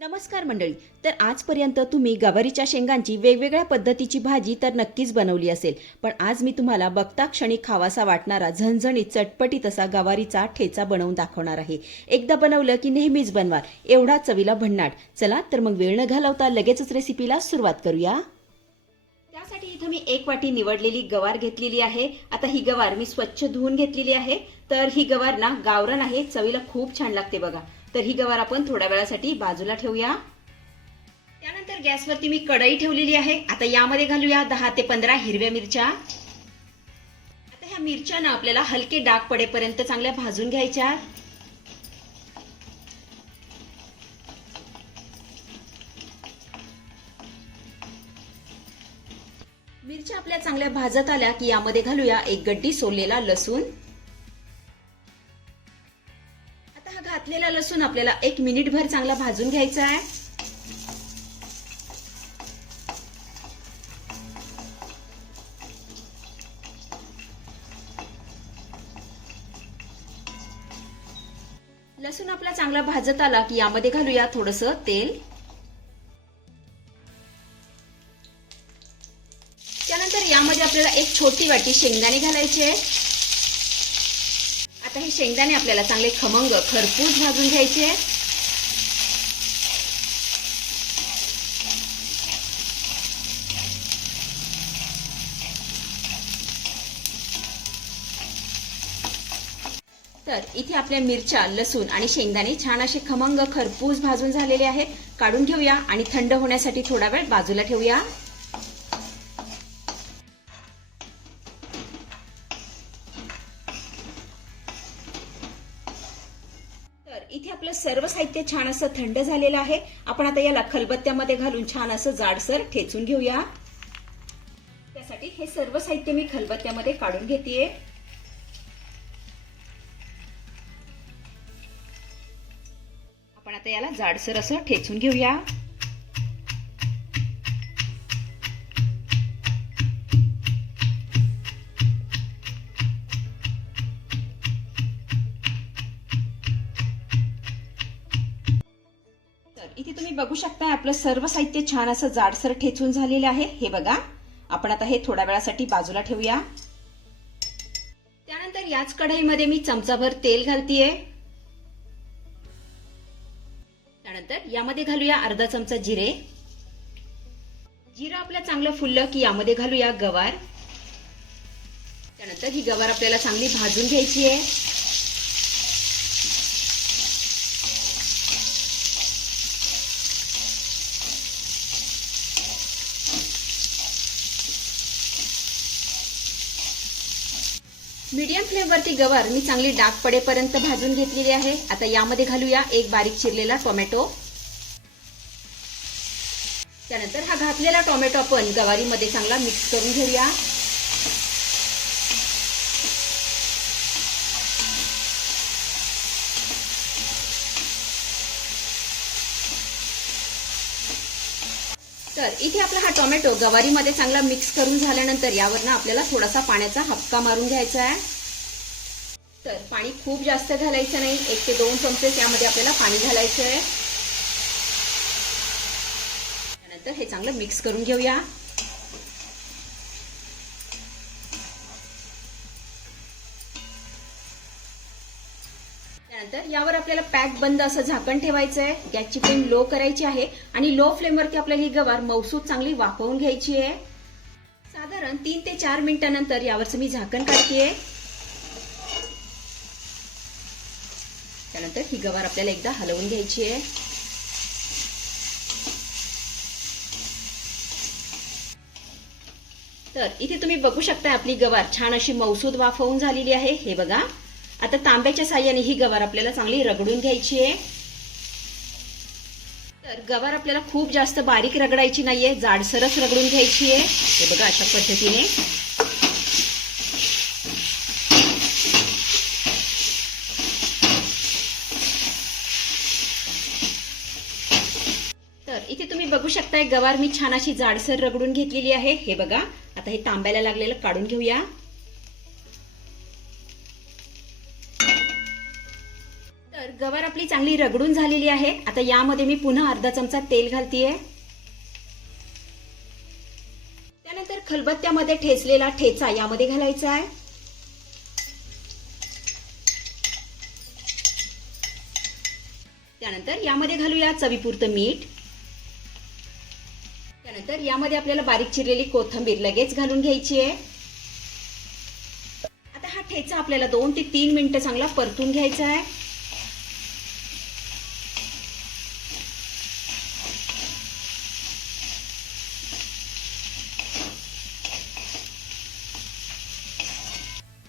नमस्कार मंडळी. तर आजपर्यंत तुम्ही गवारीच्या शेंगांची वेगवेगळ्या पद्धतीची भाजी तर नक्कीच बनवली असेल. पण आज मी तुम्हाला बघता क्षणी खावासा वाटणारा झणझणीत चटपटीत असा गवारीचा ठेचा बनवून दाखवणार आहे. एकदा बनवलं की नेहमीच बनवा. एवढा चवीला भन्नाट. चला तर मग वेळ न घालवता लगेचच रेसिपीला सुरुवात करूया. त्यासाठी इथं मी एक वाटी निवडलेली गवार घेतलेली आहे. आता ही गवार मी स्वच्छ धुवून घेतलेली आहे. तर ही गवार ना गावरण आहे. चवीला खूप छान लागते बघा. तर ही गवार आपण थोड्या वेळासाठी बाजूला ठेवूया. त्यानंतर गॅसवरती मी कढई ठेवलेली आहे. आता यामध्ये घालूया दहा ते पंधरा हिरव्या मिरच्या. आता ह्या मिरच्या ना आपल्याला हलके डाग पडेपर्यंत चांगल्या भाजून घ्यायच्या. मिरच्या आपल्या चांगल्या भाजत आल्या की यामध्ये घालूया एक गड्डी सोललेला लसूण. घातलेला लसूण आपल्याला एक मिनिटभर चांगला भाजून घ्यायचा आहे. लसूण आपला चांगला भाजत आला की यामध्ये घालूया थोडस तेल. त्यानंतर यामध्ये आपल्याला एक छोटी वाटी शेंगदाणे घालायचे आहे आता हे शेंगदाणे आपल्याला चांगले खमंग खरपूस भाजून घ्यायचे आहे तर इथे आपल्या मिरच्या लसूण आणि शेंगदाणे छान असे खमंग खरपूस भाजून झालेले आहेत. काढून घेऊया आणि थंड होण्यासाठी थोडा वेळ बाजूला ठेवूया. सर्व साहित्य छान असं थंड झालेलं आहे. आपण आता याला खलबत्त्यामध्ये घालून छान असं जाडसर ठेचून घेऊया. त्यासाठी हे सर्व साहित्य मी खलबत्त्यामध्ये काढून घेते आपण आता याला जाडसर असं ठेचून घेऊया. तुम्ही बघू शकता आपलं सर्व साहित्य छान असं जाडसर ठेचून झालेलं आहे. हे बघा आपण आता हे थोड्या वेळासाठी बाजूला ठेवूया. त्यानंतर याच कढईमध्ये मी चमचाभर तेल घालतीये. त्यानंतर यामध्ये घालूया अर्धा चमचा जिरे. जिरं आपलं चांगलं फुललं की यामध्ये घालूया गवार. त्यानंतर ही गवार आपल्याला चांगली भाजून घ्यायची आहे मीडियम फ्लेमवरती गवार मी चांगली डाग पडेपर्यंत भाजून घेतलेली आहे. आता यामध्ये घालूया एक बारीक चिरलेला टोमॅटो. त्यानंतर हा घातलेला टोमॅटो आपण गवारीमध्ये चांगला मिक्स करून घेऊया. तर इथे आपला हा टोमॅटो गवारीमध्ये चांगला मिक्स करून झाल्यानंतर यावर ना आपल्याला थोडासा पाण्याचा हपका मारून घ्यायचा आहे. तर पाणी खूप जास्त घालायचं नाही. एक ते दोन चमचे यामध्ये आपल्याला पाणी घालायचं आहे. त्यानंतर हे चांगलं मिक्स करून घेऊया. त्यानंतर यावर आपल्याला पॅक बंद असं झाकण ठेवायचं आहे गॅसची फ्लेम लो करायची आहे आणि लो फ्लेमवरती आपल्याला ही गवार मौसूद चांगली वाफवून घ्यायची आहे. साधारण तीन ते चार मिनिटानंतर यावरचं मी झाकण काढतेय. त्यानंतर ही गवार आपल्याला एकदा हलवून घ्यायची आहे. तर इथे तुम्ही बघू शकता आपली गवार छान अशी मौसूद वाफवून झालेली आहे. हे बघा. आता तांब्याच्या साह्याने ही गवार आपल्याला चांगली रगडून घ्यायची आहे. तर गवार आपल्याला खूप जास्त बारीक रगडायची नाहीये जाडसरच रगडून घ्यायची आहे. हे बघा अशा पद्धतीने. तर इथे तुम्ही बघू शकताय गवार मी छान अशी जाडसर रगडून घेतलेली आहे. हे बघा आता हे तांब्याला लागलेलं काढून घेऊया. गवार आपली चांगली रगडून झालेली आहे. आता यामध्ये मी पुन्हा अर्धा चमचा तेल घालतीये. त्यानंतर खलबत्त्यामध्ये ठेचलेला ठेचा यामध्ये घालायचा आहे. त्यानंतर यामध्ये घालूया चवीपुरतं मीठ. त्यानंतर यामध्ये आपल्याला बारीक चिरलेली कोथिंबीर लगेच घालून घ्यायची आहे. आता हा ठेचा आपल्याला दोन ते तीन मिनिटं चांगला परतून घ्यायचा आहे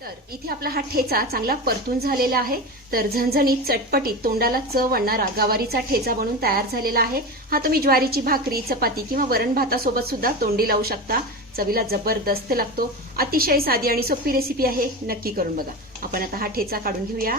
तर इथे आपला हा ठेचा चांगला परतून झालेला आहे. तर झणझणीत चटपटीत तोंडाला चव आणणारा गवारीचा ठेचा बनून तयार झालेला आहे. हा तुम्ही ज्वारीची भाकरी चपाती किंवा वरण भातासोबत सुद्धा तोंडी लावू शकता. चवीला जबरदस्त लागतो. अतिशय साधी आणि सोपी रेसिपी आहे. नक्की करून बघा. आपण आता हा ठेचा काढून घेऊया.